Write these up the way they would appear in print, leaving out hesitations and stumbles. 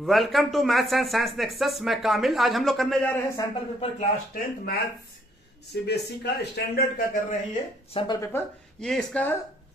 Welcome to maths and science nexus. मैं कामिल। आज हम लोग करने जा रहे हैं sample paper class 10th maths CBSE का स्टैंडर्ड का कर रहे हैं ये सैंपल पेपर। ये इसका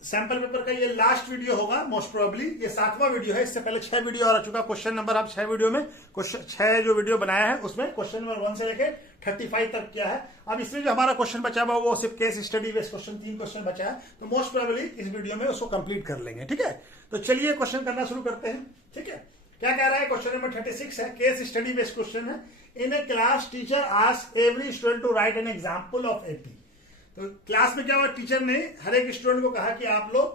सैंपल पेपर का ये लास्ट वीडियो होगा मोस्ट प्रोबेबली। ये 7वां वीडियो है। इससे पहले 6 वीडियो और आ चुका। क्वेश्चन नंबर आप 6 वीडियो में क्वेश्चन 6 जो वीडियो बनाया है उसमें क्वेश्चन नंबर 1 से लेके 35 तक किया है। अब इसमें जो हमारा क्वेश्चन बचा हुआ वो सिर्फ case study based question 3 question बचा है, तो मोस्ट प्रोबेबली इस वीडियो में उसको कंप्लीट कर लेंगे। ठीक है, तो चलिए क्वेश्चन करना शुरू करते हैं। ठीक है, क्या कह रहा है? क्वेश्चन नंबर 36 है, केस स्टडी बेस्ड क्वेश्चन है। In a class teacher ask every student to write an example of AP. तो क्लास में क्या हुआ, टीचर ने हर एक स्टूडेंट को कहा कि आप लोग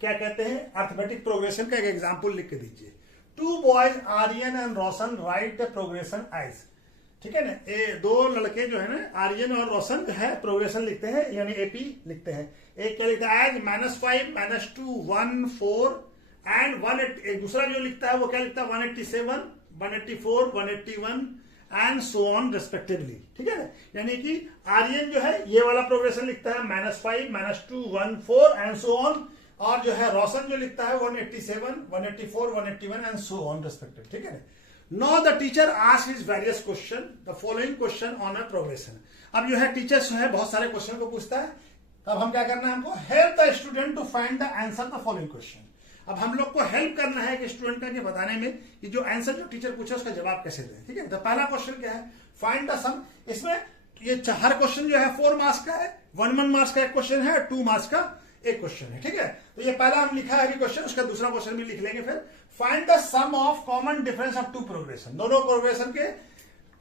क्या कहते हैं अर्थमेटिक प्रोग्रेशन का एक एग्जांपल लिख के दीजिए। Two boys Aryan and Roshan write the progression each. ठीक है ना, दो लड़के जो है ना आर्यन और रोशन जो है प्रोग्रेशन लिखते हैं यानी एपी लिखते हैं। एक क्या लिखता है एज -5 -2 1 4 एंड 180। दूसरा जो लिखता है वो क्या लिखता है 187 184 181 एंड सो ऑन रेस्पेक्टिवली। ठीक है ना, यानी कि आर्यन जो है ये वाला प्रोग्रेशन लिखता है -5 -2 1 4 एंड सो ऑन, और जो है रोशन जो लिखता है 187 184 181 एंड सो ऑन रेस्पेक्टिवली। ठीक है ना। Now the teacher asks his various question, the following question on a progression। अब जो है टीचर जो है बहुत सारे क्वेश्चन को पूछता है। तब हम क्या करना है, हमको help the student to find the answer the following question. अब हम लोग को हेल्प करना है कि स्टूडेंट का ये बताने में कि जो आंसर जो टीचर पूछे उसका जवाब कैसे दें। ठीक है, तो पहला क्वेश्चन क्या है, फाइंड द सम। इसमें ये हर क्वेश्चन जो है 4 मार्क्स का है, 1 मार्क्स का एक क्वेश्चन है, 2 मार्क्स का एक क्वेश्चन है। ठीक है, तो ये पहला हम लिखा है अभी क्वेश्चन, उसका दूसरा क्वेश्चन भी लिख लेंगे। फिर find the sum of common difference of 2 progression. दोनों प्रोग्रेशन के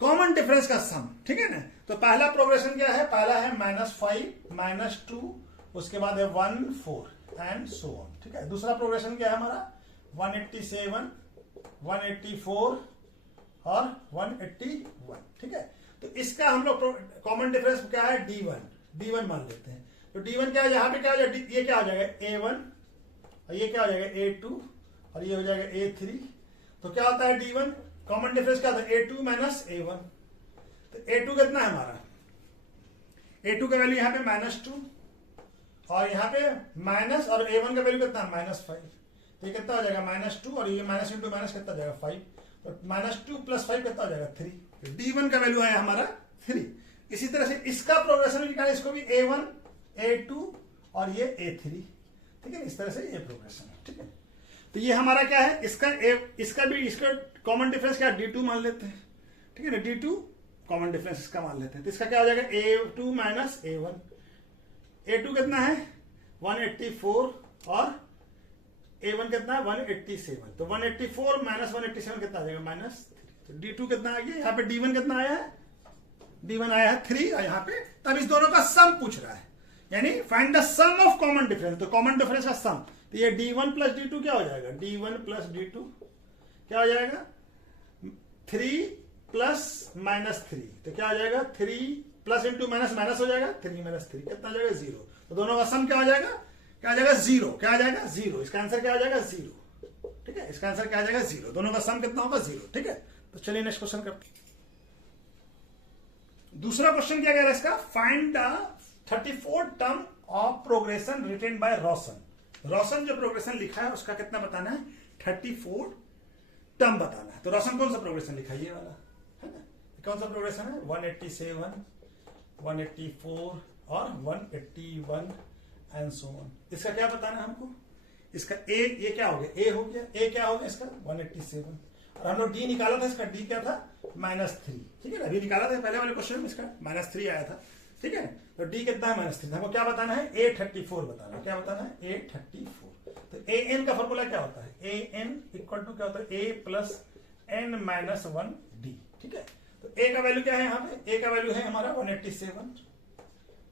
कॉमन डिफरेंस का सम। ठीक है ना, तो पहला प्रोग्रेशन क्या है, पहला है -5 -2, उसके बाद है 1 4 एंड सो ऑन। ठीक है, दूसरा प्रोग्रेशन क्या है हमारा 187 184 और 181। ठीक है, तो इसका हम लोग कॉमन डिफरेंस क्या है D1 मान लेते हैं। तो D1 क्या है, यहाँ पे क्या हो जाएगा, ये क्या हो जाएगा A1 और ये क्या हो जाएगा A2 और ये हो जाएगा A3। तो क्या होता है D1 कॉमन डिफरेंस क्या होता है A2 - A1। तो A2 कितना है हमारा, A2 का वैल्यू यहाँ पे -2 और यहाँ पे माइनस, और A1 का वैल्यू कितना है -5। तो ये कितना हो जाएगा -2 और ये माइनस इंटू माइनस कितना हो जाएगा 5। तो -2 + 5 कितना हो जाएगा 3। D1 का वैल्यू है हमारा 3। इसी तरह से इसका प्रोग्रेशन निकालें, इसको भी A1 A2 और ये A3। ठीक है, इस तरह से ये प्रोग्रेशन है। ठीक है, तो ये हमारा क्या है, इसका कॉमन डिफरेंस क्या D2 मान लेते हैं। ठीक है ना, D2 कॉमन डिफरेंस इसका मान लेते हैं। तो इसका क्या हो जाएगा A2 - A1। A2 कितना है 184 और A1 कितना है 187। तो 184 - 187 कितना आ जाएगा -3। तो D2 कितना आ गया, यहाँ पे D1 कितना आया है, D1 आया है 3 और यहाँ पे, तब इस दोनों का सम पूछ रहा है, यानी find the sum of common difference. तो कॉमन डिफरेंस का सम, तो ये D1 + D2 क्या हो जाएगा, D1 + D2 क्या हो जाएगा 3 + -3। तो क्या हो जाएगा 3 प्लस इंटू माइनस माइनस हो जाएगा 3 - 3 कितना हो जाएगा 0। तो दोनों का सम क्या हो जाएगा, क्या आ जाएगा 0। क्या आ जाएगा 0, इसका आंसर क्या आ जाएगा 0। ठीक है, इसका आंसर क्या आ जाएगा 0। दोनों का सम कितना होगा 0। ठीक है, तो चलिए नेक्स्ट क्वेश्चन करते हैं। दूसरा क्वेश्चन क्या कह रहा है इसका, find the 34 term of progression written by Roshan. Roshan जो प्रोग्रेशन लिखा है उसका कितना बताना है 34 टर्म बताना है। तो रोशन कौन सा प्रोग्रेशन लिखा है, ये वाला है ना, कौन सा प्रोग्रेशन है 187 184 और 181 एंड सो ऑन। इसका क्या बताना है हमको, इसका ये क्या हो गया, ए हो गया, ए क्या हो गया इसका 187 और हम लोग डी निकाला था, इसका डी क्या था -3। ठीक है ना, अभी निकाला था पहले वाले क्वेश्चन में, इसका -3 आया था। ठीक है, तो डी कितना है -3। हमको क्या बताना है A34 बताना है। क्या बताना है A34। तो an का फॉर्मूला क्या होता है, an इक्वल टू क्या होता है A + n - 1d। ठीक है, तो a का वैल्यू क्या है, यहाँ पे a का वैल्यू है हमारा 187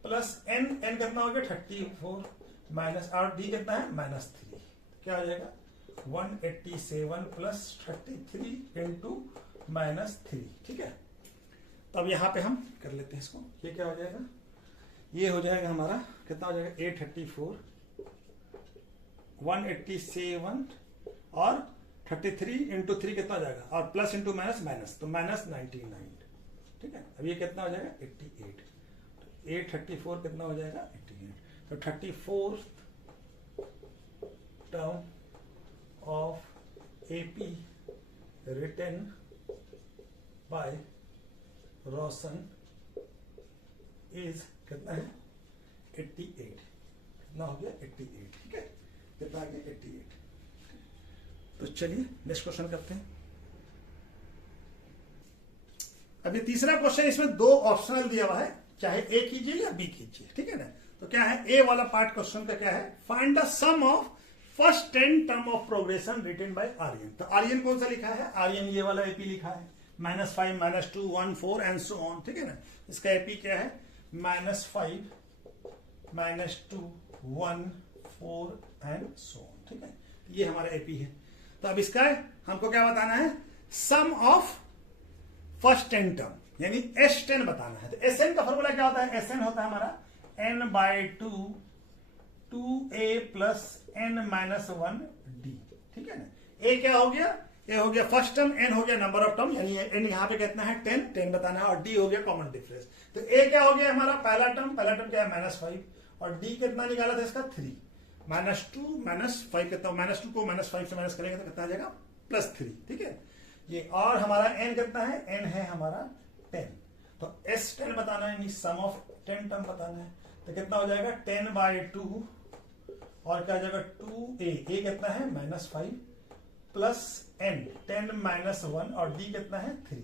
प्लस n कितना हो गया 34 माइनस, और d कितना है -3। क्या हो जाएगा 187 + 33 × -3। ठीक है, तो अब यहाँ पे हम कर लेते हैं इसको। ये क्या हो जाएगा, ये हो जाएगा हमारा कितना हो जाएगा A34 187 और 33 × 3 कितना हो जाएगा, और प्लस इंटू माइनस माइनस, तो -99। ठीक है, अब ये कितना हो जाएगा 88। तो A34 कितना हो जाएगा 88। तो 34 term of AP retain by Roshan is कितना है 88। कितना हो गया 88, ठीक है। कितना आ गया 88। तो चलिए नेक्स्ट क्वेश्चन करते हैं। अभी तीसरा क्वेश्चन, इसमें दो ऑप्शनल दिया हुआ है, चाहे ए कीजिए या बी कीजिए, ठीक है ना। तो क्या है ए वाला पार्ट क्वेश्चन का, क्या है find the sum of first 10 term of progression written by Aryan. तो आर्यन कौन सा लिखा है, आर्यन ये वाला एपी लिखा है, -5 -2 1 4 एंड सो ऑन, ठीक है ना। इसका एपी क्या है -5 -2 1 4 एंड सो ऑन, ठीक है। ये हमारा एपी है। तो अब इसका हमको क्या बताना है, सम ऑफ फर्स्ट 10 टर्म, यानी S10 बताना है। तो SN का फॉर्मूला क्या होता है, SN होता है हमारा n/2 2a प्लस n-1d, ठीक है ना। a क्या हो गया, a हो गया फर्स्ट टर्म, n हो गया नंबर ऑफ टर्म, यानी n यहाँ पे कितना है 10 बताना है, और d हो गया कॉमन डिफरेंस। तो a क्या हो गया हमारा पहला टर्म क्या है -5, और d कितना निकाला था इसका 3, -2 -5 कितना, -2 को -5 से माइनस करेंगे तो कितना आ जाएगा +3, ठीक है ये। और हमारा n कितना है, n है हमारा 10। तो S10 बताना है, यानी सम ऑफ 10 टर्म बताना है। तो कितना हो जाएगा 10/2 और क्या हो जाएगा 2a, a कितना है -5 प्लस n 10 -1 और d कितना है 3,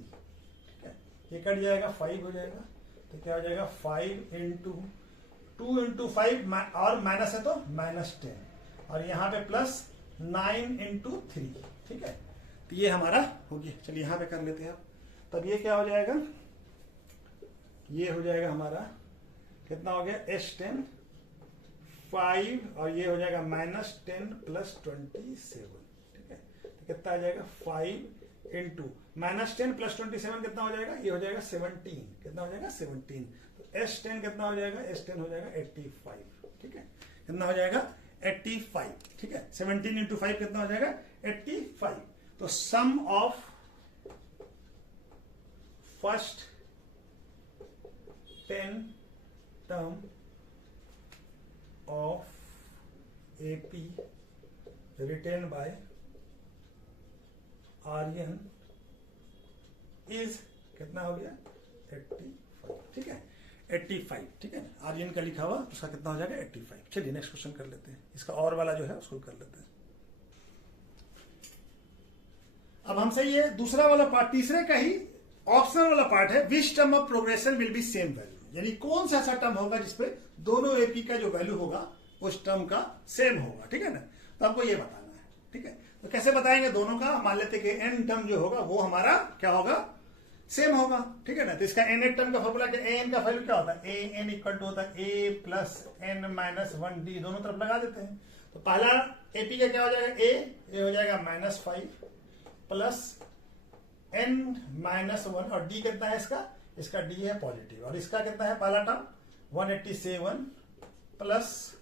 ठीक है। ये कट जाएगा 5 हो जाएगा। तो क्या हो जाएगा 5 × 2 × 5 और माइनस है तो -10, और यहाँ पे प्लस 9 × 3, ठीक है। तो ये हमारा हो गया। चलिए यहाँ पे कर लेते हैं। तब ये क्या हो जाएगा, ये हो जाएगा हमारा कितना हो गया S10 5, और ये हो जाएगा -10 + 27, ठीक है। तो कितना आ जाएगा 5 × -10 + 27 कितना हो जाएगा, ये हो जाएगा 17, कितना हो जाएगा 17। तो S10 कितना हो जाएगा, S10 हो जाएगा 85, ठीक है। कितना हो जाएगा 85, ठीक है। 17 × 5 कितना हो जाएगा 85। तो sum of first 10 term of AP written by Aryan is कितना हो गया 85, ठीक है 85, ठीक है। आर्यन का लिखा हुआ तो उसका कितना हो जाएगा 85। चलिए नेक्स्ट क्वेश्चन कर लेते हैं। इसका और वाला जो है उसको कर लेते हैं। अब हमसे ये दूसरा वाला पार्ट, तीसरे का ही ऑप्शनल वाला पार्ट है, which term of progression will be same value, यानी कौन सा ऐसा टर्म होगा जिसपे दोनों एपी का जो वैल्यू होगा उस टर्म का सेम होगा, ठीक है ना। तो आपको ये बताना है, ठीक है। तो कैसे बताएंगे दोनों का, मान लेते कि n टर्म जो होगा वो हमारा क्या होगा सेम होगा, ठीक है ना। तो इसका n टर्म का फॉर्मूला क्या, an का वैल्यू क्या होता है, an = होता है a + n-1d, दोनों तरफ लगा देते हैं। तो पहला एपी का क्या हो जाएगा a हो जाएगा -5 प्लस n-1, और d कितना है इसका d है पॉजिटिव, और इसका कितना है पहला टर्म 187 प्लस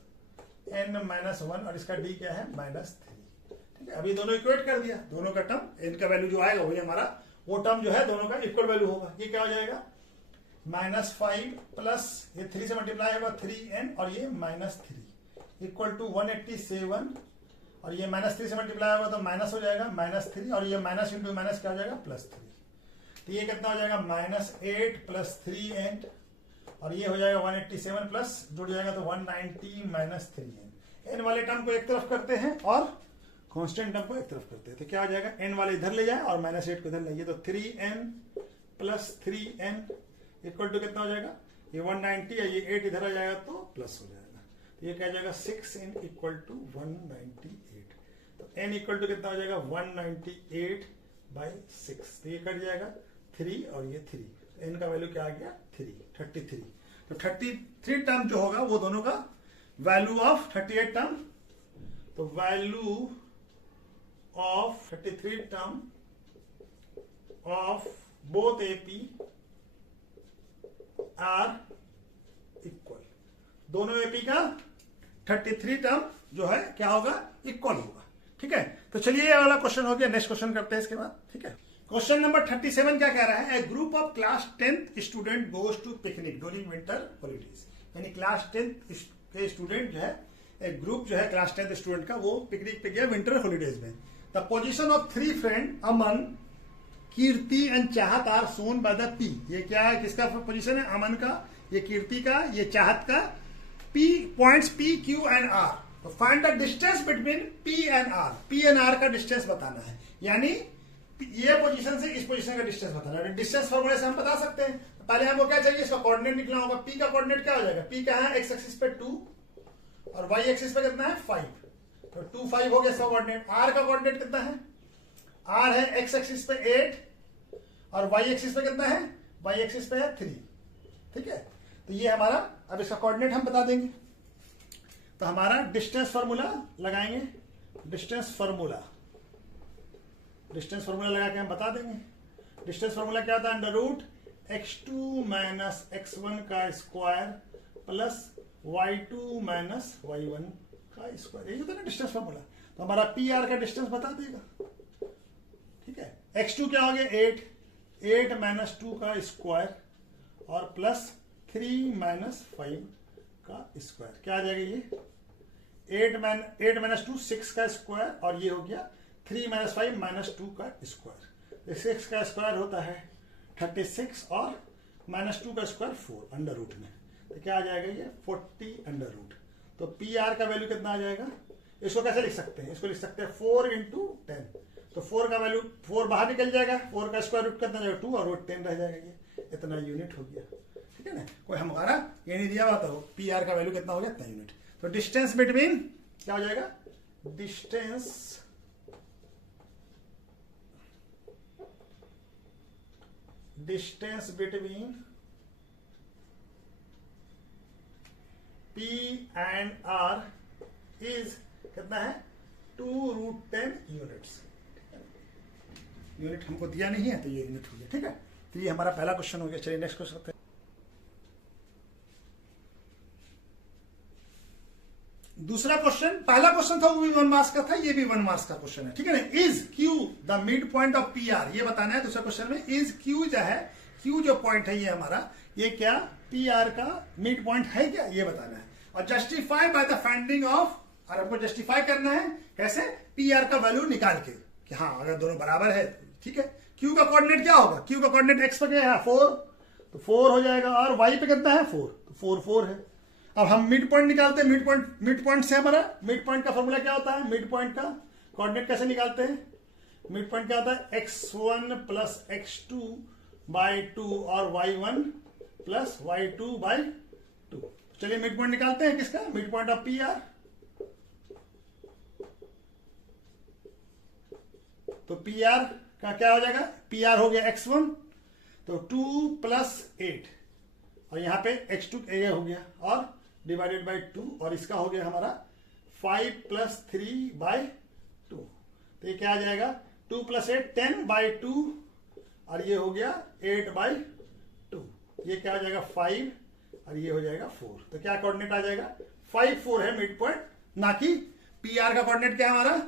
n-1, और इसका d क्या है -3, ठीक है। अभी दोनों इक्वेट कर दिया, दोनों का टर्म n का वैल्यू जो आएगा वही हमारा वो टर्म जो है दोनों का इक्वल वैल्यू होगा। ये क्या हो जाएगा -5 प्लस ये 3 से मल्टीप्लाई होगा 3n, और ये -3 इक्वल टू 187, और ये -3 से मल्टीप्लाई होगा तो माइनस हो जाएगा -3, और ये माइनस इंटू माइनस क्या हो जाएगा +3। तो ये कितना हो जाएगा -8 + 3n, और ये हो जाएगा 187 प्लस जुड़ जाएगा तो 190 - 3n। n वाले टर्म को एक तरफ करते हैं और कांस्टेंट टर्म को एक तरफ करते हैं। तो क्या हो जाएगा n वाले इधर ले जाए और -8 को इधर लाइए, तो 3n + 3n इक्वल टू कितना हो जाएगा, ये 190 है, ये 8 इधर आ जाएगा तो प्लस हो जाएगा। तो ये क्या हो जाएगा 6n = 198। तो n इक्वल टू कितना हो जाएगा 198/6। तो ये कट जाएगा 3 और ये 3, तो n का वैल्यू क्या आ गया 33। तो 33 टर्म जो होगा वो दोनों का वैल्यू ऑफ 38 टर्म, तो value of 33 term of both AP are equal, दोनों एपी का 33 टर्म जो है क्या होगा इक्वल होगा, ठीक है। तो चलिए ये वाला क्वेश्चन हो गया। नेक्स्ट क्वेश्चन करते हैं इसके बाद, ठीक है। क्वेश्चन नंबर 37 क्या कह रहा है, a group of class 10th student goes to picnic during winter holidays, यानी क्लास 10th के स्टूडेंट जो है, एक ग्रुप जो है क्लास 10th स्टूडेंट का वो पिकनिक पे गया विंटर हॉलीडेज में। The position of 3 friend Aman Kirti and Chahat are shown by the P. ये क्या है, किसका पोजीशन है, अमन का, ये कीर्ति का, ये चाहत का। P points P Q and R, तो find the distance between P and R. P and R का डिस्टेंस बताना है, यानी ये पोजीशन से इस पोजीशन का डिस्टेंस बताना है। डिस्टेंस फॉर्मूले से हम बता सकते हैं। पहले हमको क्या चाहिए, इसका कोऑर्डिनेट निकलना होगा। पी का कोऑर्डिनेट क्या हो जाएगा, पी क्या है, एक्स एक्सिस पे 2 और वाई एक्सिस पे कितना है 5, तो 2 5 हो गया इसका कोऑर्डिनेट। आर का कोऑर्डिनेट कितना है, आर है एक्स एक्सिस पे 8 और वाई एक्सिस पे कितना है, वाई एक्सिस पे है 3। ठीक है, तो ये हमारा, अब इसका कोऑर्डिनेट हम बता देंगे। तो हमारा डिस्टेंस फार्मूला लगाएंगे, डिस्टेंस फार्मूला लगा के हम बता देंगे। डिस्टेंस फार्मूला क्या था, under root x2 minus x1 का square plus y2 minus y1 का स्क्वायर, यही होता है ना डिस्टेंस फार्मूला। तो हमारा पी आर का डिस्टेंस बता देगा। ठीक है, x2 क्या हो गया 8 माइनस 2 का स्क्वायर और प्लस 3 माइनस 5 का स्क्वायर, क्या आ जाएगा ये 8 माइनस 2 6 का स्क्वायर और ये हो गया 3 माइनस 5 माइनस 2 का स्क्वायर। 6 का स्क्वायर होता है 36 और माइनस 2 का स्क्वायर 4 अंडर रूट में, तो क्या आ जाएगा ये 40 अंडर रूट। तो पी आर का वैल्यू कितना आ जाएगा, इसको कैसे लिख सकते हैं, इसको लिख सकते हैं 4 इंटू 10। तो 4 का वैल्यू 4 बाहर निकल जाएगा, 4 का स्क्वायर रूट कितना जाएगा 2 और रूट 10 रह जाएगा, ये इतना यूनिट हो गया। ठीक है ना, कोई हमारा ये नहीं दिया हुआ, तो पी आर का वैल्यू कितना हो गया, इतना यूनिट। तो डिस्टेंस बिटवीन क्या हो जाएगा, distance between P and R is कितना है 2√10 यूनिट्स। यूनिट हमको दिया नहीं है तो ये यूनिट हो गया। ठीक है, तो ये हमारा पहला क्वेश्चन हो गया। चलिए नेक्स्ट क्वेश्चन करते हैं। दूसरा क्वेश्चन, पहला क्वेश्चन था वो भी 1 मार्क्स का था, ये भी 1 मार्क्स का क्वेश्चन है। ठीक है ना, is Q the mid point of P R, ये बताना है। दूसरा क्वेश्चन में इज क्यू जो है, क्यू जो पॉइंट है ये हमारा, ये क्या पी आर का मिड पॉइंट है क्या, ये बताना है। और justify by the finding of, और हमको जस्टिफाई करना है कैसे, पी आर का वैल्यू निकाल के कि हाँ अगर दोनों बराबर है। ठीक है, क्यू का कोऑर्डिनेट क्या होगा, क्यू का कोऑर्डिनेट एक्स पे क्या है 4, तो 4 हो जाएगा, और वाई पे कितना है 4, तो 4 4 है। अब हम मिड पॉइंट निकालते हैं। मिड पॉइंट से हमारा मिड पॉइंट का फॉर्मूला क्या होता है, मिड पॉइंट का कोऑर्डिनेट कैसे निकालते हैं, मिड पॉइंट क्या होता है x1 प्लस x2 बाई 2 और y1 प्लस y2 बाई 2। चलिए मिड पॉइंट निकालते हैं किसका, mid point of P R. तो पी आर का क्या हो जाएगा, पी आर हो गया x1, तो 2 प्लस 8 और यहां पे x2 ये हो गया और डिवाइडेड बाई 2, और इसका हो गया हमारा 5 प्लस 3 बाई 2। तो ये क्या आ जाएगा 2 प्लस 8 10 बाई 2 और ये हो गया 8 बाई 2। ये क्या हो जाएगा 5 और ये हो जाएगा 4। तो क्या कोऑर्डिनेट आ जाएगा 5 4 है मिड पॉइंट, ना कि पी आर का कोऑर्डिनेट क्या है हमारा,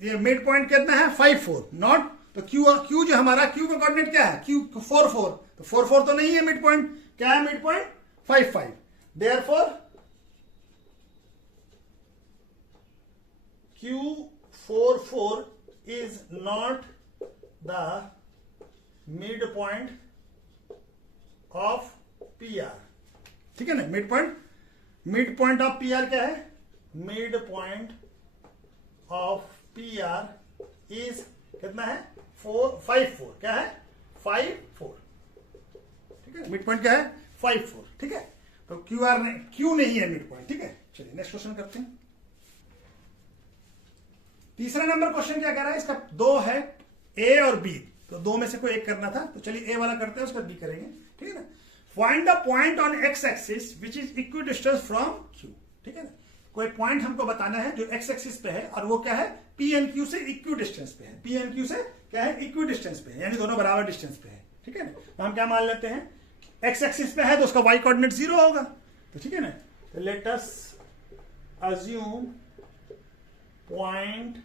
ये मिड पॉइंट कितना है 5 4 नॉट। तो क्यू जो हमारा क्यू का कोऑर्डिनेट क्या है, क्यू 4 4, तो 4 4 तो नहीं है मिड पॉइंट, क्या है mid point 5 5। Therefore Q4 is not the midpoint of PR। ठीक है ना, मिड पॉइंट ऑफ PR क्या है, mid point of PR is कितना है 4 5 4, क्या है 5 4। ठीक है, मिड पॉइंट क्या है 5 4। ठीक है, तो क्यू नहीं है मिड पॉइंट। ठीक है, चलिए नेक्स्ट क्वेश्चन करते हैं। तीसरा नंबर क्वेश्चन क्या कह रहा है, इसका 2 है ए और बी, तो 2 में से कोई एक करना था, तो चलिए ए वाला करते हैं, उसका बी करेंगे। ठीक है ना, find the point on x axis which is equi distance from Q. ठीक है ना, कोई पॉइंट हमको बताना है जो एक्स एक्सिस पे है और वो क्या है पी एन क्यू से इक्वी डिस्टेंस पे है, पी एन क्यू से क्या है इक्वी डिस्टेंस पे है, यानी दोनों बराबर डिस्टेंस पे है। ठीक है ना, तो हम क्या मान लेते हैं एक्स एक्सिस पे है तो उसका वाई कोऑर्डिनेट 0 होगा। तो ठीक है ना, तो let us assume point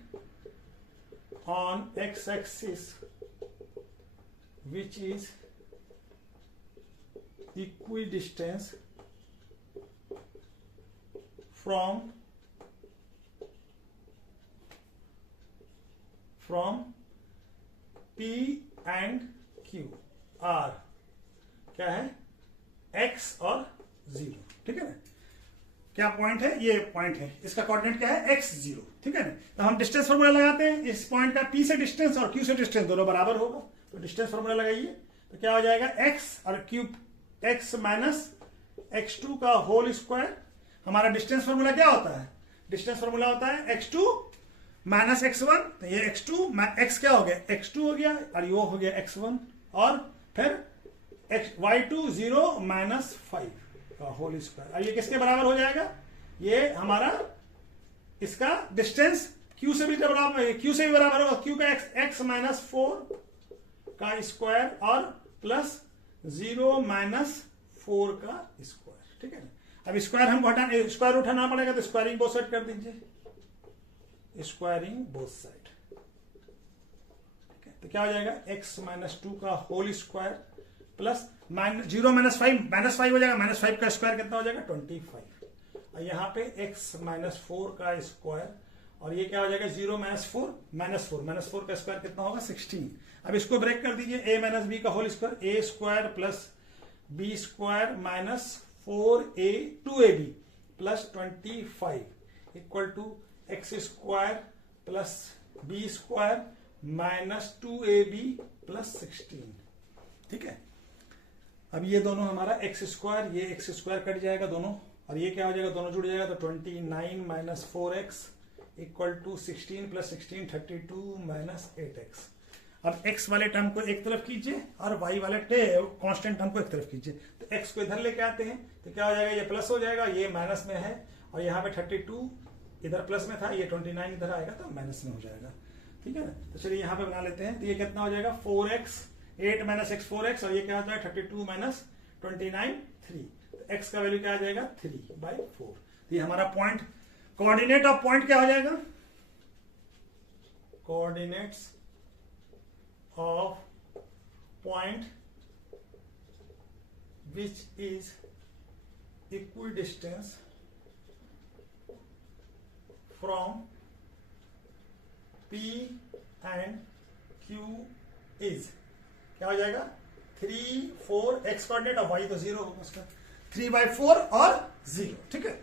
on x-axis which is equidistance from P and Q R क्या है, एक्स और 0, ठीक है ना। क्या पॉइंट है, ये पॉइंट है, इसका कोऑर्डिनेट क्या है, x 0, ठीक है ना। तो हम डिस्टेंस फॉर्मूला लगाते हैं, इस पॉइंट का p से डिस्टेंस और q से डिस्टेंस दोनों बराबर होगा, तो डिस्टेंस फॉर्मूला लगाइए। तो क्या हो जाएगा, x और क्यूब x माइनस x2 का होल स्क्वायर। हमारा डिस्टेंस फॉर्मूला क्या होता है, डिस्टेंस फॉर्मूला होता है x2 माइनस x1, तो ये x2 x क्या हो गया, x2 हो गया और ये हो गया x1, और फिर y2 0 माइनस 5 का होल स्क्वायर। अब ये किसके बराबर हो जाएगा, ये हमारा इसका डिस्टेंस q से भी बराबर, q से भी बराबर होगा, q का x माइनस 4 का स्क्वायर और प्लस 0 माइनस 4 का स्क्वायर, ठीक है ना। अब स्क्वायर हमको हटाना, स्क्वायर उठाना पड़ेगा, तो स्क्वायरिंग बोथ साइड कर दीजिए, स्क्वायरिंग बोथ साइड, ठीक है। तो क्या हो जाएगा, x माइनस 2 का होल स्क्वायर प्लस 0 माइनस 5 हो जाएगा, माइनस 5 का स्क्वायर कितना हो जाएगा, 25, और यहाँ पे x माइनस 4 का स्क्वायर, और ये क्या हो जाएगा, 0 माइनस 4 का स्क्वायर कितना होगा, 16। अब इसको ब्रेक कर दीजिए, a माइनस बी का whole square, a square plus b square minus 4a 2ab plus 25 equal to x square plus b square minus 2ab plus 16, ठीक है। अब ये दोनों हमारा एक्स स्क्वायर, ये एक्स स्क्वायर कट जाएगा दोनों, और ये क्या हो जाएगा, दोनों जुड़ जाएगा, तो 29 minus 4x equal to 16 plus 16 32 minus 8x। अब x वाले टर्म को एक तरफ कीजिए और y वाले कांस्टेंट टर्म को एक तरफ कीजिए, तो x को इधर लेके आते हैं, तो क्या हो जाएगा, ये प्लस हो जाएगा, ये माइनस में है, और यहाँ पे 32 इधर प्लस में था, ये 29 इधर आएगा तो माइनस में हो जाएगा, ठीक है ना। तो चलिए यहाँ पे बना लेते हैं, तो ये कितना हो जाएगा, 4x 8 माइनस x 4x, और ये क्या होता है 32 माइनस 29 3, तो x का वैल्यू क्या आ जाएगा, 3/4। तो ये हमारा पॉइंट, कोऑर्डिनेट ऑफ पॉइंट क्या हो जाएगा, coordinates of point which is equidistance from p and q is, क्या हो जाएगा, 3 4 x कोऑर्डिनेट और y तो 0 होगा उसका, 3/4 और 0, ठीक है।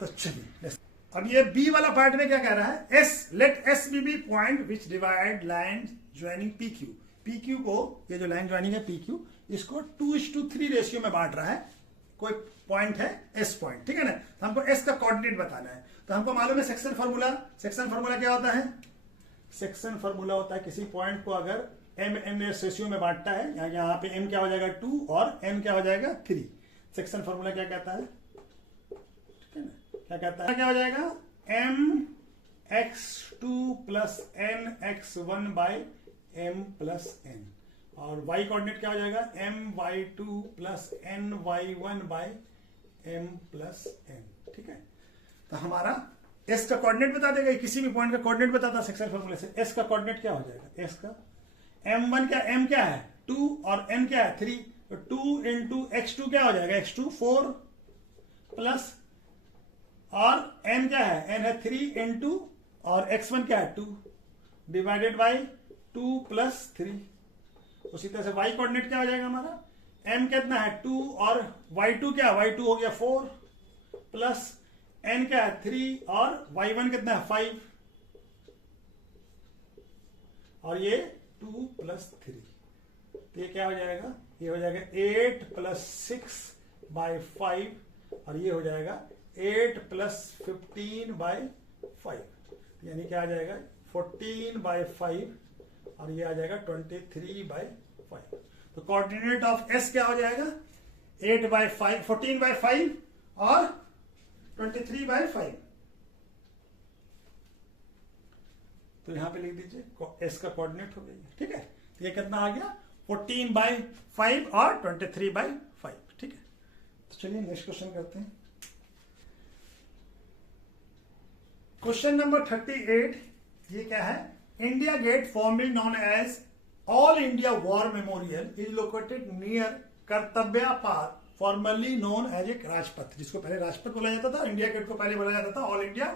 तो चलिए अब ये b वाला पार्ट में क्या कह रहा है, let s be point which divide line joining pq को, ये जो लाइन ज्वाइनिंग है pq, इसको 2:3 रेशियो में बांट रहा है, कोई पॉइंट है s पॉइंट, ठीक है ना। तो हमको s का कोऑर्डिनेट बताना है, तो हमको मालूम है सेक्शन फार्मूला क्या होता है, सेक्शन फार्मूला होता है किसी पॉइंट को अगर m रेशियो में बांटता है, यहाँ पे m क्या हो जाएगा 2 और n क्या हो जाएगा 3, सेक्शन फार्मूला क्या कहता है, ठीक है ना, क्या कहता है, क्या हो जाएगा, mx2 plus nx1 by m plus n, और y कोऑर्डिनेट क्या हो जाएगा, my2 plus ny1 by m plus n, ठीक है। तो हमारा s का कोऑर्डिनेट बता देगा, किसी भी पॉइंट का कोऑर्डिनेट बताता सेक्शन फार्मूले से, s का कोऑर्डिनेट क्या हो जाएगा, s का m1 क्या, m क्या है 2 और n क्या है 3, तो 2 इंटू x2 क्या हो जाएगा, x2 4 प्लस, और n क्या है, n है 3 इंटू, और x1 क्या है 2 डिवाइडेड बाई 2 प्लस 3। उसी तरह से y कोऑर्डिनेट क्या हो जाएगा हमारा, m कितना है 2 और y2 क्या, y2 हो गया 4 प्लस n क्या है 3 और y1 कितना है 5, और ये 2 प्लस 3, तो ये क्या हो जाएगा, ये हो जाएगा 8 प्लस 6 बाई 5, और ये हो जाएगा 8 प्लस 15 बाई 5, यानी क्या आ जाएगा 14/5, और ये आ जाएगा 23/5। तो कोऑर्डिनेट ऑफ s क्या हो जाएगा, 8/5 14/5 और 23/5। तो यहां पे लिख दीजिए s का कोऑर्डिनेट हो गया, ठीक है। तो ये कितना आ गया 14/5 और 23/5, ठीक है। तो चलिए नेक्स्ट क्वेश्चन करते हैं। क्वेश्चन नंबर 38, ये क्या है, India Gate formally known as all India war memorial is located near Kartavya park, formally known as एक राजपथ, जिसको पहले राजपथ बोला जाता था, इंडिया गेट को पहले बोला जाता था all India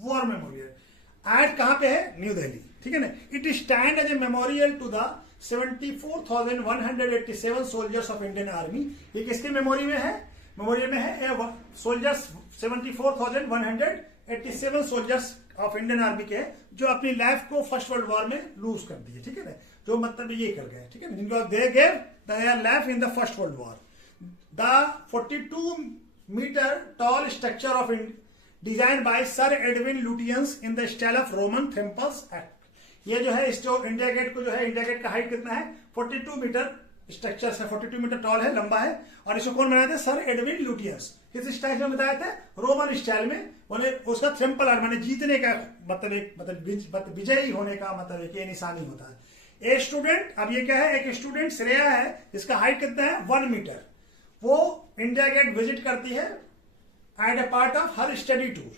war memorial. At कहां पे है, न्यू दिल्ली, ठीक है ना। It stand as a memorial to the 74,187 soldiers of Indian army. ये किसके मेमोरी में है? मेमोरियल में है soldiers 74,187 soldiers of Indian army के जो अपनी लाइफ को फर्स्ट वर्ल्ड वॉर में लूज कर दिए, ठीक है ना, जो मतलब ये कर गए, ठीक है ना, जिनको they gave their life in the first world war. The 42 metre tall structure of design by sir Edwin Lutyens in the style of Roman temples act. ये जो है इस जो इंडिया गेट को जो है, इंडिया गेट का हाइट कितना है? 42 मीटर स्ट्रक्चर है, 42 मीटर टॉल है, लंबा है। और इसको कौन बनाए थे? Sir Edwin Lutyens. किस स्टाइल में बताया था? रोमन स्टाइल में। बोले उसका ट्रिम्पल आर्ट माने जीतने का मतलब एक मतलब विजयी होने का मतलब एक ये निशानी होता है। ए स्टूडेंट, अब ये क्या है? एक स्टूडेंट श्रेया है जिसका हाइट कितना है? 1 मीटर। वो इंडिया गेट विजिट करती है at a part of her study tour,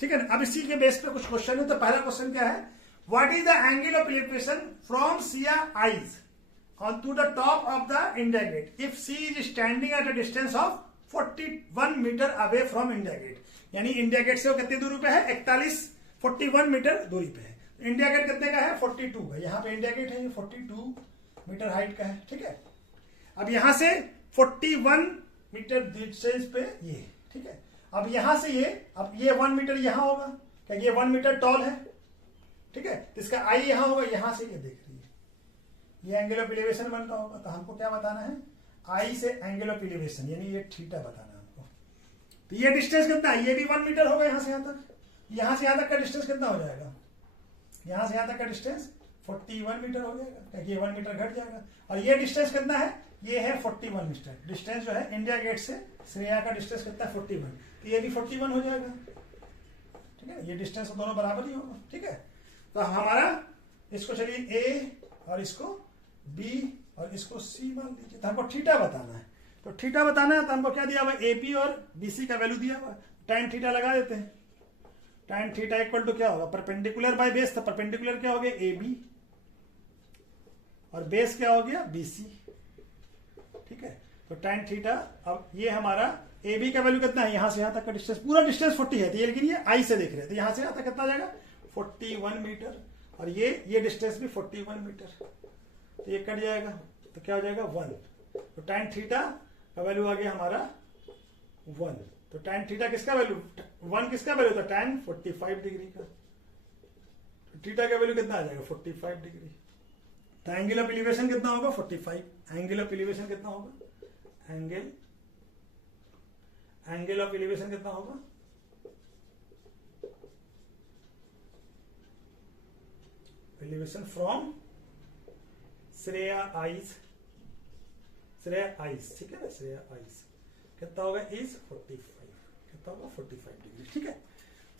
ठीक है ना। अब इसी के बेस पे कुछ क्वेश्चन है। तो पहला क्वेश्चन क्या है? What is the angle of elevation from Siya eyes on to the top of the India Gate if she is standing at a distance of 41 meter away from India Gate। यानी India gate से वो कितनी दूरी पे है? 41 metre दूरी पे है। इंडिया गेट कितने का है? 42 है। यहाँ पे इंडिया गेट है, ये 42 मीटर हाइट का है, ठीक है। अब यहां से 41 मीटर डिस्टेंस पे ये, ठीक है। अब यहां से ये, अब ये 1 मीटर यहां होगा, क्या ये 1 मीटर टॉल है, ठीक है। तो इसका आई यहां होगा, यहां से ये देख रही है, ये एंगल ऑफ एलिवेशन बन रहा होगा। तो हमको क्या बताना है? आई से एंगल ऑफ एलिवेशन, यानी ये थीटा बताना है हमको। तो ये डिस्टेंस कितना है? ये भी 1 मीटर होगा यहां से यहां तक। यहां से यहां तक का डिस्टेंस कितना हो जाएगा? यहां से यहां तक का डिस्टेंस 41 मीटर हो जाएगा, ये 1 मीटर घट जाएगा। और ये डिस्टेंस कितना है? ये है 41 मीटर। डिस्टेंस जो है इंडिया गेट से श्रेया का डिस्टेंस कितना है? 41। तो ये भी 41 हो जाएगा, ठीक है। ये डिस्टेंस दोनों बराबर ही होगा, ठीक है। तो हमारा इसको चलिए ए और इसको बी और इसको सी मान लीजिए। तो हमको थीटा बताना है। तो थीटा बताना है तो हमको क्या दिया हुआ? ए बी और बी सी का वैल्यू दिया हुआ। tan थीटा लगा देते हैं। tan थीटा इक्वल टू क्या होगा? Perpendicular by base. तो परपेंडिकुलर क्या हो गया? ए बी और बेस क्या हो गया? बी सी, ठीक है। तो tan थीटा, अब ये हमारा ए बी का वैल्यू कितना है? यहां से यहां तक का डिस्टेंस, पूरा डिस्टेंस 40 है, तो ये लेकिन ये आई से देख रहे हैं, तो यहां से यहां तक कितना आ जाएगा? 41 मीटर। और ये डिस्टेंस भी 41 मीटर, तो ये कट जाएगा, तो क्या हो जाएगा? 1। तो tan थीटा का वैल्यू आ गया हमारा 1। तो tan थीटा किसका वैल्यू? 1 किसका वैल्यू था? tan 45 डिग्री का। तो थीटा का वैल्यू कितना आ जाएगा? 45 डिग्री। तो एंगल ऑफ एलिवेशन कितना होगा? 45। एंगल ऑफ एलिवेशन कितना होगा? एंगल ऑफ एलिवेशन कितना होगा? एलिवेशन फ्रॉम श्रेया आइज, ठीक है ना, श्रेया आइज कितना होगा? इज 45, कितना होगा? 45 डिग्री, ठीक है।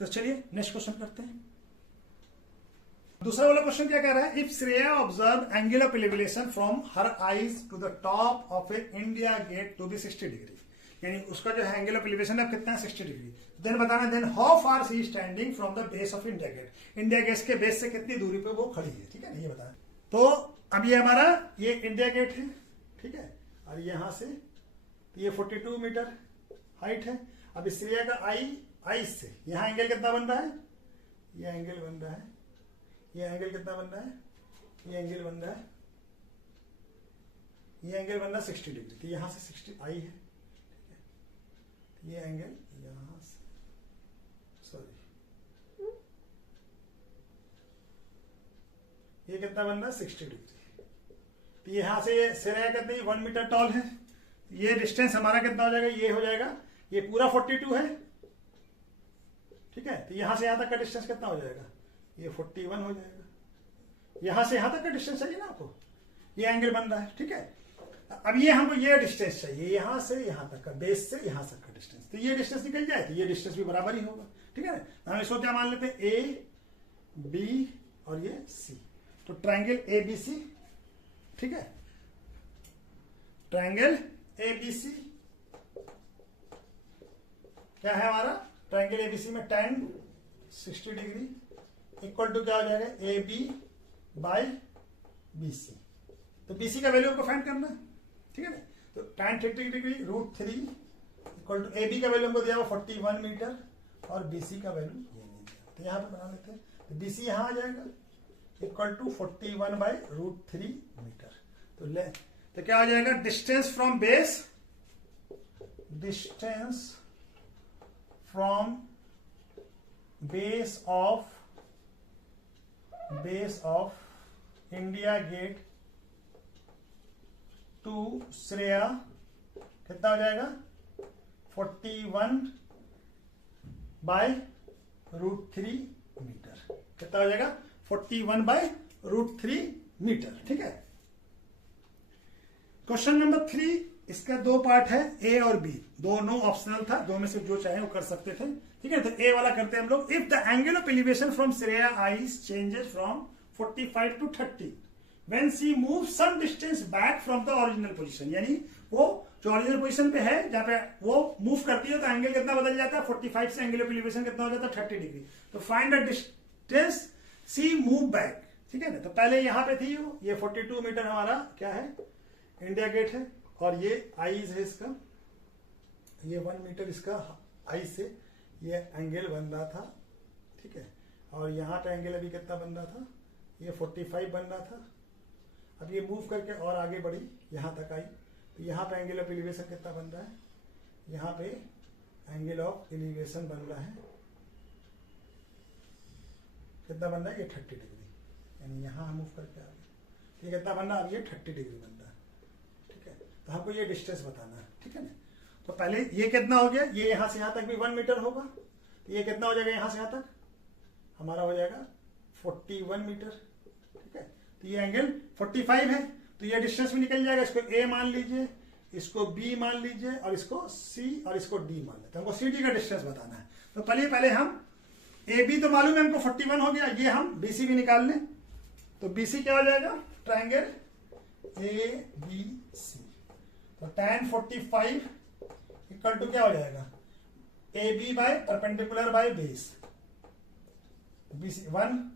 तो चलिए नेक्स्ट क्वेश्चन करते हैं। दूसरा वाला क्वेश्चन क्या कह रहा है? If Shreya observe angle of elevation from her eyes to the top of a India Gate to be 60 degree, यानी उसका जो है एंगल ऑफ एलिवेशन है कितना है? 60 डिग्री। देन बताना, then how far she standing from the base of India Gate, India Gate के base से कितनी दूरी पे वो खड़ी है, ठीक है ना, ये बताना। तो अब ये हमारा ये इंडिया गेट है, ठीक है। और यहां से ये 42 मीटर हाइट है। अब इस श्रेया का आई से यहां एंगल कितना बन रहा है? ये एंगल बन रहा है, ये एंगल कितना बन रहा है? ये एंगल बन रहा है, ये एंगल बन रहा है 60 डिग्री। तो यहां से 60 आई है, ठीक है। ये एंगल यहां से, सॉरी, ये कितना बन रहा है? 60 डिग्री। तो यहां से ये श्रेया कितनी 1 मीटर टॉल है। ये डिस्टेंस हमारा कितना हो जाएगा? ये हो जाएगा, ये पूरा 42 है, ठीक है। तो यहां से यहां तक का डिस्टेंस कितना हो जाएगा? ये 41 हो जाएगा। यहां से यहां तक का डिस्टेंस चाहिए ना आपको, ये एंगल बन रहा है, ठीक है। अब ये हमको ये डिस्टेंस चाहिए, यहां से यहां तक का, बेस से यहां तक का डिस्टेंस। तो ये डिस्टेंस निकल जाए तो ये डिस्टेंस भी बराबर ही होगा, ठीक है ना। हम इसको क्या मान लेते हैं? ए बी और ये सी। तो ट्रायंगल ए बी सी, ठीक है। ट्रायंगल ए बी सी क्या है हमारा? ट्रायंगल ए बी सी में tan 60 डिग्री इक्वल टू क्या हो जाएगा? A B by B C. तो बी सी का वैल्यू आपको फाइंड करना है, ठीक है ना। तो tan 30 degree √3 equal to A B का वैल्यू हमको दिया हुआ 41 मीटर और बी सी का वैल्यू ये नहीं दिया। तो यहां पे बना लेते हैं। तो बी सी यहां आ जाएगा, इक्वल टू 41/√3 मीटर। तो क्या हो जाएगा, distance from base of India Gate to Shreya कितना हो जाएगा, 41/√3 मीटर। कितना हो जाएगा, 41/√3 मीटर। ठीक है। क्वेश्चन नंबर 3, इसका दो पार्ट है, ए और बी, दोनों ऑप्शनल था, दो में से जो चाहे वो कर सकते थे। ठीक है। तो ए वाला करते हैं हम लोग। If the angle of elevation from Shreya ice changes from 45 to 30 when she moves some distance back from the original position, यानी वो जो ओरिजिनल पोजीशन पे है जहां पे वो मूव करती है तो एंगल कितना बदल जाता है, 45 से एंगल ऑफ एलिवेशन कितना हो जाता है, 30 डिग्री। तो find the distance she move back. ठीक है ना। तो पहले यहां पे थी वो, ये 42 मीटर हमारा क्या है, इंडिया गेट है, और ये आईज है इसका, ये 1 मीटर इसका आईज से ये एंगल बन रहा था। ठीक है। और यहाँ पे एंगल अभी कितना बन रहा था, ये 45 बन रहा था। अब ये मूव करके और आगे बढ़ी, यहाँ तक आई, तो यहाँ पे एंगल ऑफ एलिवेशन कितना बन रहा है, यहाँ पे एंगल ऑफ एलिवेशन बन रहा है, कितना बन रहा है, ये 30 डिग्री, यानी यहाँ मूव करके आ गए, ये कितना बन रहा है, अब ये 30 डिग्री बन रहा है। ठीक है। तो हमको ये डिस्टेंस बताना है। ठीक है ना। तो पहले ये कितना हो गया, ये यहाँ से यहाँ तक भी 1 मीटर होगा, तो ये कितना हो जाएगा, यहाँ से यहाँ तक हमारा हो जाएगा 41 मीटर। ठीक है। तो ये एंगल 45 है, तो ये डिस्टेंस भी निकल जाएगा। इसको ए मान लीजिए, इसको बी मान लीजिए, और इसको सी और इसको डी मान लेते हैं। हमको सी डी का डिस्टेंस बताना है। तो पहले हम ए बी तो मालूम है हमको 41 हो गया, ये हम बी सी भी निकाल लें। तो बी सी क्या हो जाएगा, ट्राइंगल ए बी सी। तो tan 45 इक्वल टू क्या हो जाएगा, A B by perpendicular by base, B C 1,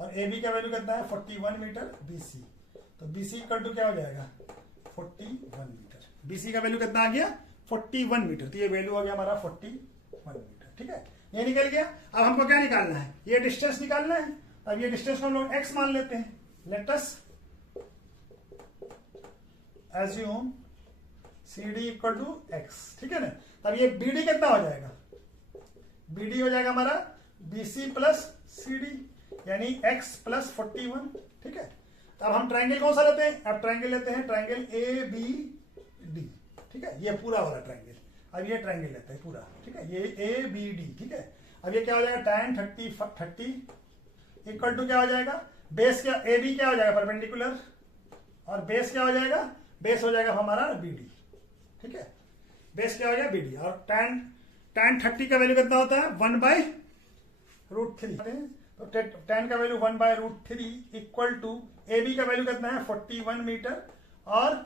और ए बी का वैल्यू कितना है, 41 मीटर बी सी। तो बी सी इक्वल टू क्या हो जाएगा, 41 मीटर। बी सी का वैल्यू कितना आ गया, 41 मीटर। तो ये वैल्यू हो गया हमारा 41 मीटर। ठीक है। ये निकल गया। अब हमको क्या निकालना है, ये डिस्टेंस निकालना है। अब ये डिस्टेंस को हम लोग x मान लेते हैं। Let us assume CD equal to x। ठीक है ना। अब ये BD कितना हो जाएगा, BD हो जाएगा हमारा BC प्लस CD, यानी x प्लस 41। ठीक है। अब हम ट्राइंगल कौन सा लेते हैं, अब ट्राइंगल लेते हैं ट्राइंगल ABD। ठीक है। ये पूरा वाला ट्राइंगल, अब ये ट्राइंगल लेते हैं पूरा। ठीक है। ये ABD। ठीक है। अब ये क्या हो जाएगा, tan 30 इक्वल टू क्या हो जाएगा, बेस क्या, AB क्या हो जाएगा, परपेंडिकुलर, और बेस क्या हो जाएगा, बेस हो जाएगा हमारा BD। ठीक है। बेस क्या हो गया, BD, और tan 30 का वैल्यू कितना होता है, 1/√3। तो tan का वैल्यू 1/√3 इक्वल टू AB का वैल्यू कितना है, 41 मीटर, और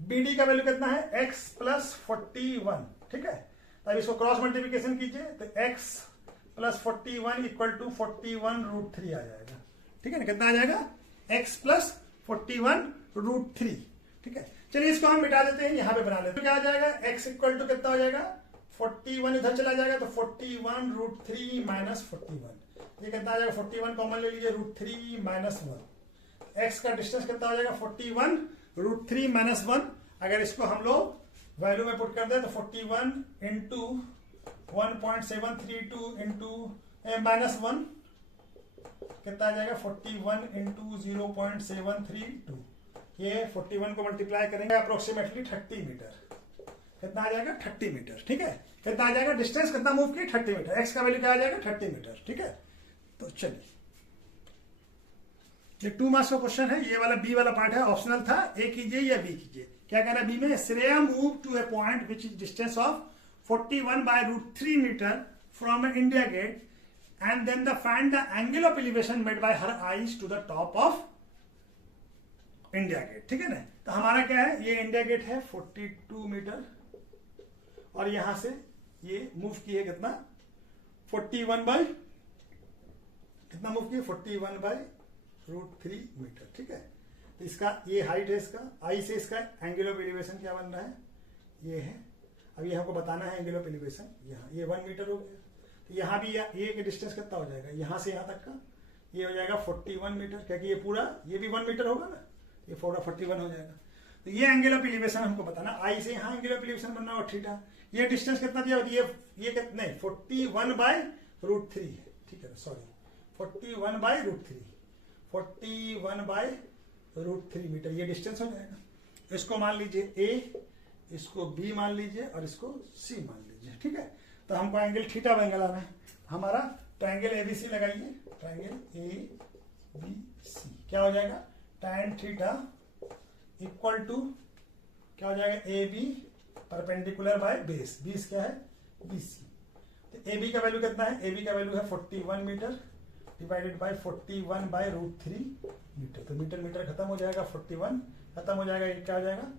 BD का वैल्यू कितना है, x प्लस 41। ठीक है। तब इसको क्रॉस मल्टीप्लिकेशन कीजिए, तो x प्लस 41 इक्वल टू 41√3 आ जाएगा। ठीक है ना। कितना आ जाएगा, x प्लस 41√3। ठीक है। चलिए इसको हम मिटा देते हैं, यहां पे बना लेते हैं। तो क्या आ जाएगा, x इक्वल टू कितना हो जाएगा, 41 इधर चला जाएगा, तो 41√3 माइनस 41। ये कितना आ जाएगा, 41 कॉमन ले लीजिए, √3 माइनस 1। x का डिस्टेंस कितना हो जाएगा, 41√3 माइनस 1। अगर इसको हम लोग वैल्यू में पुट कर दे तो 41 इंटू 1.732 इंटू माइनस 1 कितना आ जाएगा, 41 इंटू 0.732। ये 41 को मल्टीप्लाई करेंगे अप्रोक्सीमेटली 30 मीटर। कितना आ जाएगा, 30 मीटर। ठीक है। कितना आ जाएगा, डिस्टेंस कितना मूव किया, 30 मीटर। एक्स का वैल्यू क्या आ जाएगा, 30 मीटर। ठीक है। तो चलिए, ये 2 मार्क्स का क्वेश्चन है, ये वाला बी वाला पार्ट है, ऑप्शनल था, ए कीजिए या बी कीजिए। क्या कहना है बी में, Shreya move to a point which is distance of 41/√3 metre from India Gate and then the find the angle of elevation made by her eyes to the top of India Gate. ठीक है ना। तो हमारा क्या है, ये India gate है 42 metre, और यहां से ये मूव किए कितना, 41 कितना मूव किए, 41/√3 मीटर। ठीक है। तो इसका ये हाइट है, इसका आई से इसका एंगल ऑफ एलिवेशन क्या बन रहा है, ये है। अब ये हमको बताना है एंगल ऑफ एलिवेशन, यहाँ ये 1 मीटर हो गया। तो यहाँ भी ये डिस्टेंस कितना हो जाएगा, यहाँ से यहाँ तक का, ये हो जाएगा 41 मीटर, क्योंकि ये पूरा ये भी 1 मीटर होगा ना, ये पूरा 41 हो जाएगा। तो ये एंगल ऑफ एलिवेशन हमको बताना, आई से यहाँ एंगल ऑफ एलिवेशन बनना और थीटा। ये डिस्टेंस कितना दिया, ये कितना नहीं 41/√3 है, ठीक है, सॉरी 41/√3, 41/√3 मीटर ये डिस्टेंस हो जाएगा। इसको मान लीजिए ए, इसको बी मान लीजिए और इसको सी मान लीजिए, ठीक है। तो हमको एंगल थीटा एंगल आना है हमारा, ट्रायंगल एबीसी लगाइए, ट्रायंगल ए बी सी क्या हो जाएगा, tan थीटा इक्वल टू क्या हो जाएगा, A B perpendicular by base, base क्या है बी सी। तो ए बी का वैल्यू कितना है, ए बी का वैल्यू है 41 मीटर डिवाइडेड बाय 41/√3 मीटर। तो मीटर मीटर खत्म हो जाएगा, 41 खत्म हो जाएगा, ये क्या हो जाएगा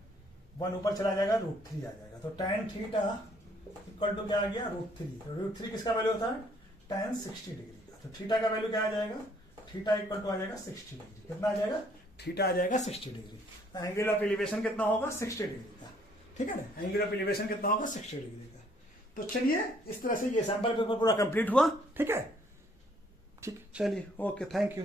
1 ऊपर चला जाएगा, √3 आ जाएगा। तो tan थीटा इक्वल टू क्या आ गया, √3। तो √3 किसका वैल्यू होता है, tan 60 डिग्री का। तो थीटा का वैल्यू क्या आ जाएगा, थीटा इक्वल टू आ जाएगा 60 डिग्री। कितना आ जाएगा, थीटा आ जाएगा 60 डिग्री। एंगल ऑफ एलिवेशन कितना होगा, 60 डिग्री का, ठीक है ना। एंगल ऑफ एलिवेशन कितना होगा, 60 डिग्री का। तो चलिए इस तरह से ये सैंपल पेपर पूरा कंप्लीट हुआ, ठीक है, ठीक, चलिए ओके, थैंक यू।